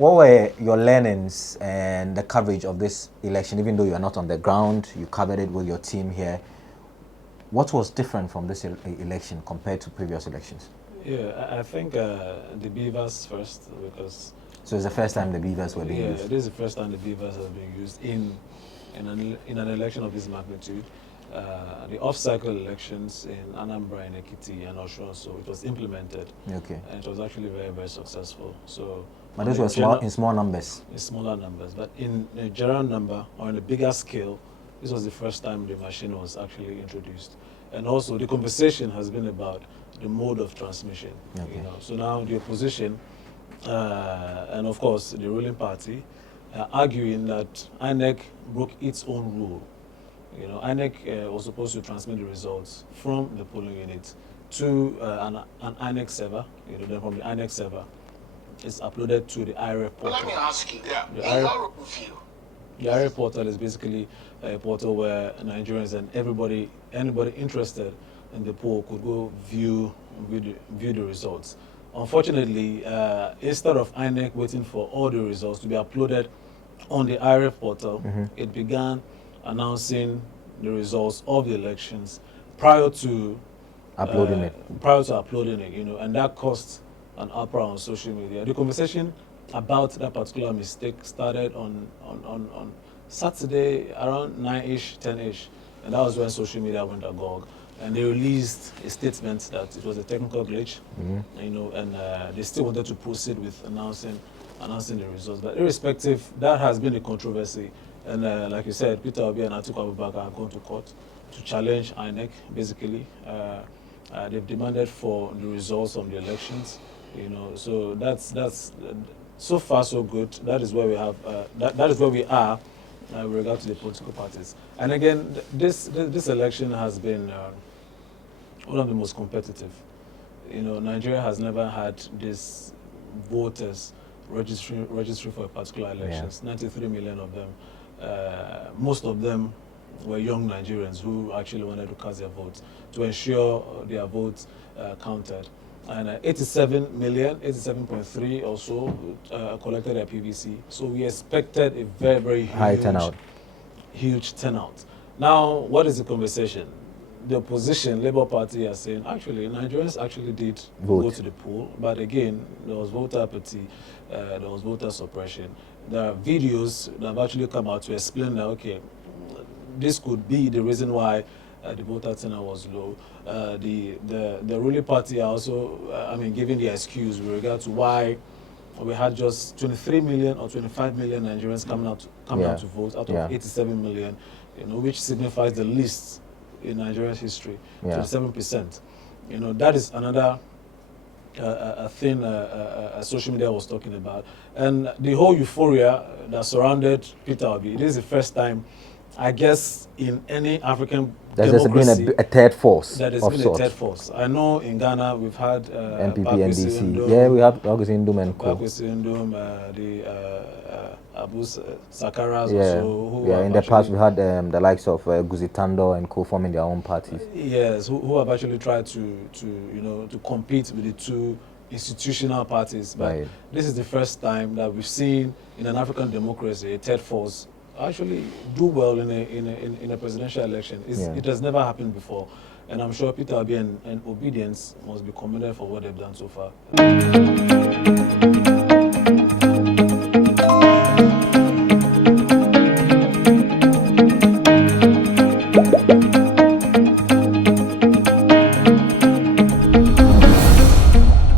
What were your learnings and the coverage of this election? Even though you are not on the ground, you covered it with your team here. What was different from this election compared to previous elections? Yeah, I think the beavers first, because... So it's the first time the beavers were being used? Yeah, this is the first time the beavers have been used in an election of this magnitude. The off-cycle elections in Anambra, in Ekiti, and Osun, so it was implemented. Okay. And it was actually very, very successful. So, but those were in small numbers? In smaller numbers. But in a general number, or on a bigger scale, this was the first time the machine was actually introduced. And also, the conversation has been about the mode of transmission. Okay. You know? So now the opposition, and of course the ruling party, are arguing that INEC broke its own rule. You know, INEC was supposed to transmit the results from the polling unit to an INEC server. You know, then from the INEC server, it's uploaded to the IREF portal. Let me ask you, the IREF portal is basically a portal where Nigerians and anybody interested in the poll could go view the results. Unfortunately, instead of INEC waiting for all the results to be uploaded on the IREF portal, it began announcing the results of the elections prior to uploading it. You know, and that caused an uproar on social media. The conversation about that particular mistake started on Saturday around 9-ish, 10-ish, and that was when social media went agog. And they released a statement that it was a technical glitch, you know, and they still wanted to proceed with announcing the results. But irrespective, that has been a controversy. And like you said, Peter Obi and Atiku Abubakar are going to court to challenge INEC, basically. They've demanded for the results of the elections, you know. So that's so far so good. That is where we have. That is where we are with regard to the political parties. And again, this election has been one of the most competitive. You know, Nigeria has never had this voters registering for a particular elections. 93 million of them. Most of them were young Nigerians who actually wanted to cast their votes to ensure their votes counted. And 87.3 or so collected their PVC. So we expected a very, very huge turnout. Now, what is the conversation? The opposition, Labour Party, are saying, actually, Nigerians actually did go to the poll, but again, there was voter apathy, there was voter suppression. There are videos that have actually come out to explain that, okay, this could be the reason why the voter turnout was low. The ruling party are also, giving the excuse with regard to why we had just 23 million or 25 million Nigerians coming out to vote out of 87 million, you know, which signifies the least in Nigeria's history, 27%. You know, that is another thing social media was talking about. And the whole euphoria that surrounded Peter Obi, this is the first time, I guess, in any African democracy, there's been a third force. That has been a third force. I know in Ghana we've had NPP, NDC. Yeah, we have August Indum and Co. August Indum, the Abu Sakaras also. Yeah, in the past we had the likes of Guzitando and Co forming their own parties. Yes, who have actually tried to compete with the two institutional parties. But this is the first time that we've seen in an African democracy a third force actually do well in a presidential election. It has never happened before, and I'm sure Peter Obi and Obedience must be commended for what they've done so far.